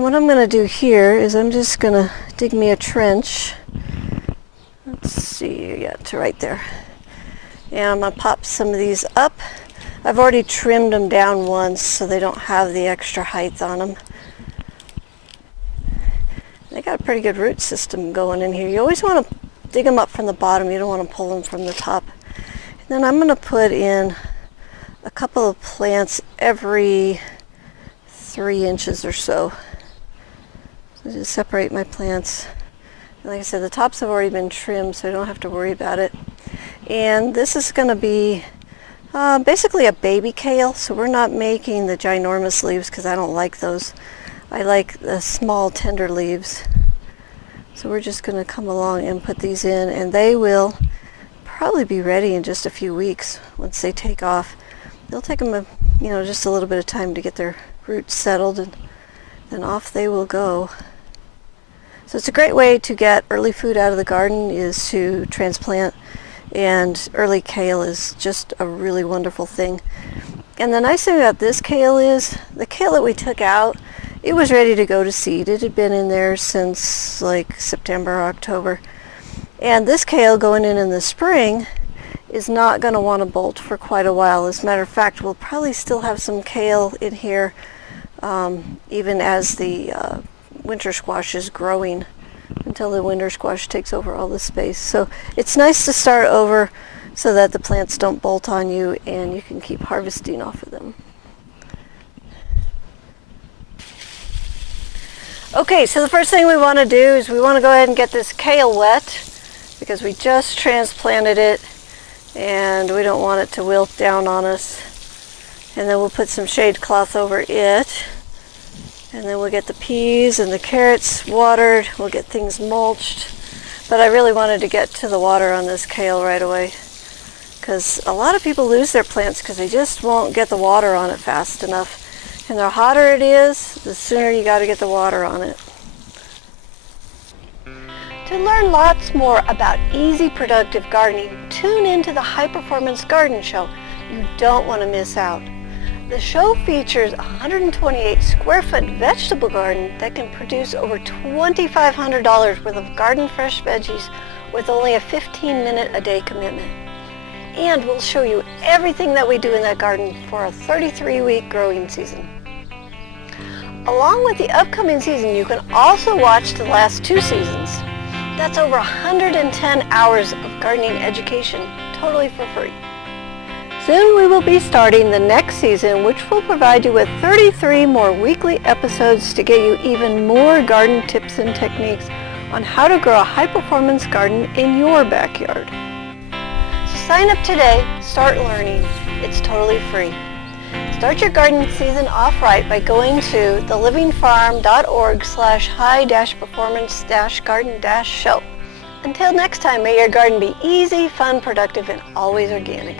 And what I'm going to do here is I'm just going to dig me a trench. Let's see, yeah, to right there. And I'm going to pop some of these up. I've already trimmed them down once so they don't have the extra height on them. They got a pretty good root system going in here. You always want to dig them up from the bottom. You don't want to pull them from the top. And then I'm going to put in a couple of plants every 3 inches or so. So just separate my plants. And like I said, the tops have already been trimmed, so I don't have to worry about it. And this is going to be basically a baby kale, so we're not making the ginormous leaves because I don't like those. I like the small tender leaves. So we're just going to come along and put these in, and they will probably be ready in just a few weeks once they take off. They'll take them just a little bit of time to get their roots settled, and then off they will go. So it's a great way to get early food out of the garden is to transplant, and early kale is just a really wonderful thing. And the nice thing about this kale is the kale that we took out, it was ready to go to seed. It had been in there since like September or October. And this kale going in the spring is not going to want to bolt for quite a while. As a matter of fact, we'll probably still have some kale in here even as the winter squash is growing, until the winter squash takes over all the space. So it's nice to start over so that the plants don't bolt on you and you can keep harvesting off of them. Okay, so the first thing we want to do is we want to go ahead and get this kale wet because we just transplanted it and we don't want it to wilt down on us. And then we'll put some shade cloth over it. And then we'll get the peas and the carrots watered. We'll get things mulched. But I really wanted to get to the water on this kale right away, because a lot of people lose their plants because they just won't get the water on it fast enough. And the hotter it is, the sooner you got to get the water on it. To learn lots more about easy, productive gardening, tune into the High Performance Garden Show. You don't want to miss out. The show features a 128 square foot vegetable garden that can produce over $2,500 worth of garden fresh veggies with only a 15-minute a day commitment. And we'll show you everything that we do in that garden for a 33-week growing season. Along with the upcoming season, you can also watch the last 2 seasons. That's over 110 hours of gardening education, totally for free. Soon we will be starting the next season, which will provide you with 33 more weekly episodes to get you even more garden tips and techniques on how to grow a high-performance garden in your backyard. So sign up today, start learning. It's totally free. Start your garden season off right by going to thelivingfarm.org/high-performance-garden-show. Until next time, may your garden be easy, fun, productive, and always organic.